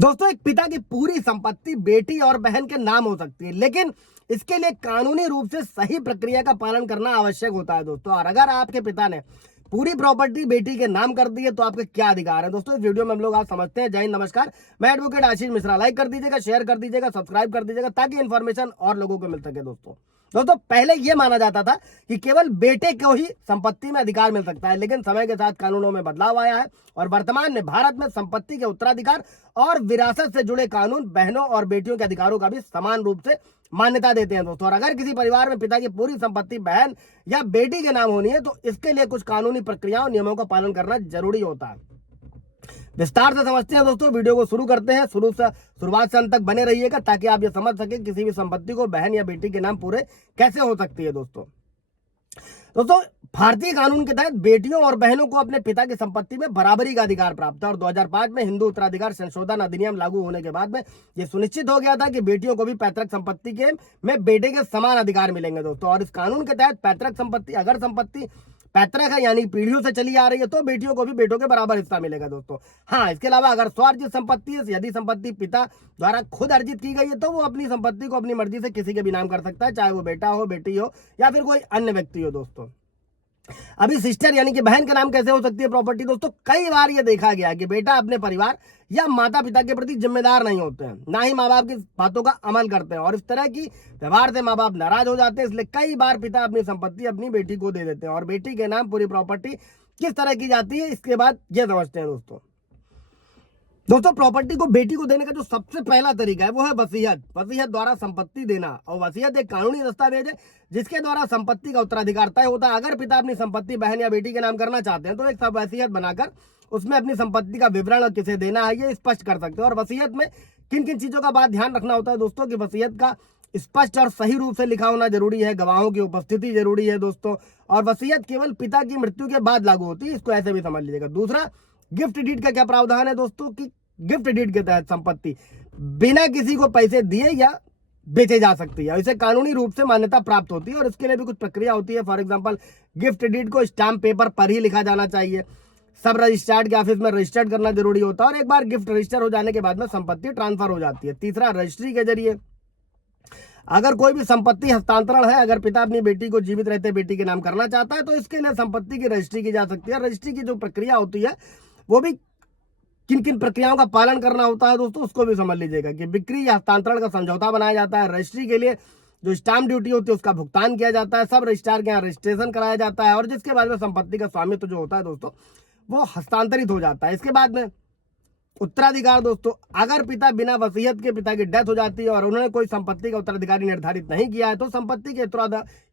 दोस्तों, एक पिता की पूरी संपत्ति बेटी और बहन के नाम हो सकती है, लेकिन इसके लिए कानूनी रूप से सही प्रक्रिया का पालन करना आवश्यक होता है दोस्तों। और अगर आपके पिता ने पूरी प्रॉपर्टी बेटी के नाम कर दी है तो आपके क्या अधिकार है दोस्तों, इस वीडियो में हम लोग आज समझते हैं। जय हिंद, नमस्कार। मैं एडवोकेट आशीष मिश्रा। लाइक कर दीजिएगा, शेयर कर दीजिएगा, सब्सक्राइब कर दीजिएगा ताकि इन्फॉर्मेशन और लोगों को मिल सके। दोस्तों पहले यह माना जाता था कि केवल बेटे को ही संपत्ति में अधिकार मिल सकता है, लेकिन समय के साथ कानूनों में बदलाव आया है और वर्तमान में भारत में संपत्ति के उत्तराधिकार और विरासत से जुड़े कानून बहनों और बेटियों के अधिकारों का भी समान रूप से मान्यता देते हैं दोस्तों। और अगर किसी परिवार में पिता की पूरी संपत्ति बहन या बेटी के नाम होनी है तो इसके लिए कुछ कानूनी प्रक्रियाओं नियमों का पालन करना जरूरी होता है। विस्तार से समझते हैं दोस्तों, वीडियो को शुरू करते हैं। शुरुआत से अंत तक बने रहिएगा ताकि आप ये समझ सके किसी भी संपत्ति को बहन या बेटी के नाम पूरे कैसे हो सकती है। दोस्तों भारतीय कानून के तहत बेटियों और बहनों को अपने पिता की संपत्ति में बराबरी का अधिकार प्राप्त है और 2005 में हिंदू उत्तराधिकार संशोधन अधिनियम लागू होने के बाद में यह सुनिश्चित हो गया था कि बेटियों को भी पैतृक संपत्ति के में बेटे के समान अधिकार मिलेंगे दोस्तों। और इस कानून के तहत पैतृक संपत्ति, अगर संपत्ति पैतृक है यानी पीढ़ियों से चली आ रही है, तो बेटियों को भी बेटों के बराबर हिस्सा मिलेगा दोस्तों। हाँ, इसके अलावा अगर स्वार्जित संपत्ति है, यदि संपत्ति पिता द्वारा खुद अर्जित की गई है तो वो अपनी संपत्ति को अपनी मर्जी से किसी के भी नाम कर सकता है, चाहे वो बेटा हो, बेटी हो या फिर कोई अन्य व्यक्ति हो। दोस्तों अभी सिस्टर यानी कि बहन के नाम कैसे हो सकती है प्रॉपर्टी। दोस्तों कई बार ये देखा गया कि बेटा अपने परिवार या माता पिता के प्रति जिम्मेदार नहीं होते हैं, ना ही माँ बाप की बातों का अमल करते हैं और इस तरह की व्यवहार से माँ बाप नाराज हो जाते हैं। इसलिए कई बार पिता अपनी संपत्ति अपनी बेटी को दे देते हैं और बेटी के नाम पूरी प्रॉपर्टी किस तरह की जाती है इसके बाद ये समझते हैं। दोस्तों प्रॉपर्टी को बेटी को देने का जो सबसे पहला तरीका है वो है वसीयत। वसीयत द्वारा संपत्ति देना। और वसीयत एक कानूनी दस्तावेज है जिसके द्वारा संपत्ति का उत्तराधिकार तय होता है। अगर पिता अपनी संपत्ति बहन या बेटी के नाम करना चाहते हैं तो एक सब वसीयत बनाकर उसमें अपनी संपत्ति का विवरण और किसे देना है ये स्पष्ट कर सकते हैं। और वसीयत में किन किन चीजों का बात ध्यान रखना होता है दोस्तों कि वसीयत का स्पष्ट और सही रूप से लिखा होना जरूरी है, गवाहों की उपस्थिति जरूरी है दोस्तों। और वसीयत केवल पिता की मृत्यु के बाद लागू होती है, इसको ऐसे भी समझ लीजिएगा। दूसरा, गिफ्ट डीड का क्या प्रावधान है दोस्तों कि गिफ्ट डीड के तहत संपत्ति बिना किसी को पैसे दिए या बेचे जा सकती है, इसे कानूनी रूप से मान्यता प्राप्त होती है और इसके लिए भी कुछ प्रक्रिया होती है। फॉर एग्जांपल, गिफ्ट डीड को स्टाम्प पेपर पर ही लिखा जाना चाहिए, सब रजिस्ट्रार्ड के ऑफिस में रजिस्टर्ड करना जरूरी होता है और एक बार गिफ्ट रजिस्टर हो जाने के बाद में संपत्ति ट्रांसफर हो जाती है। तीसरा, रजिस्ट्री के जरिए अगर कोई भी संपत्ति हस्तांतरण है, अगर पिता अपनी बेटी को जीवित रहते बेटी के नाम करना चाहता है तो इसके लिए संपत्ति की रजिस्ट्री की जा सकती है। रजिस्ट्री की जो प्रक्रिया होती है वो भी किन किन प्रक्रियाओं का पालन करना होता है दोस्तों उसको भी समझ लीजिएगा कि बिक्री या हस्तांतरण का समझौता बनाया जाता है, रजिस्ट्री के लिए जो स्टाम्प ड्यूटी होती है उसका भुगतान किया जाता है, सब रजिस्ट्रार के यहाँ रजिस्ट्रेशन कराया जाता है और जिसके बाद में संपत्ति का स्वामित्व जो होता है दोस्तों वो हस्तांतरित हो जाता है। इसके बाद में उत्तराधिकार दोस्तों, अगर पिता बिना वसीयत के पिता की डेथ हो जाती है और उन्होंने कोई संपत्ति का उत्तराधिकारी निर्धारित नहीं किया है तो संपत्ति के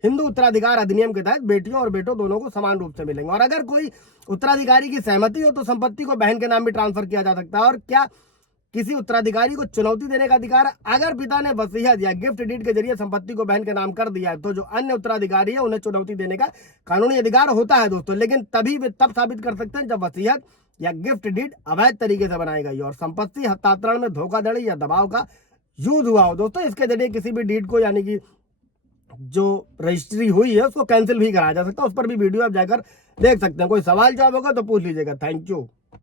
हिंदू उत्तराधिकार अधिनियम के तहत बेटियों और बेटों दोनों को समान रूप से मिलेंगे। और अगर कोई उत्तराधिकारी की सहमति हो तो संपत्ति को बहन के नाम भी ट्रांसफर किया जा सकता है। और क्या किसी उत्तराधिकारी को चुनौती देने का अधिकार है? अगर पिता ने वसीयत या गिफ्ट डीड के जरिए संपत्ति को बहन के नाम कर दिया है तो जो अन्य उत्तराधिकारी है उन्हें चुनौती देने का कानूनी अधिकार होता है दोस्तों, लेकिन तभी वे तब साबित कर सकते हैं जब वसीयत या गिफ्ट डीड अवैध तरीके से बनाई गई और संपत्ति हस्तांतरण में धोखाधड़ी या दबाव का यूज हुआ हो दोस्तों। इसके जरिए किसी भी डीड को यानी कि जो रजिस्ट्री हुई है उसको कैंसिल भी कराया जा सकता है। उस पर भी वीडियो आप जाकर देख सकते हैं। कोई सवाल जवाब होगा तो पूछ लीजिएगा। Thank you.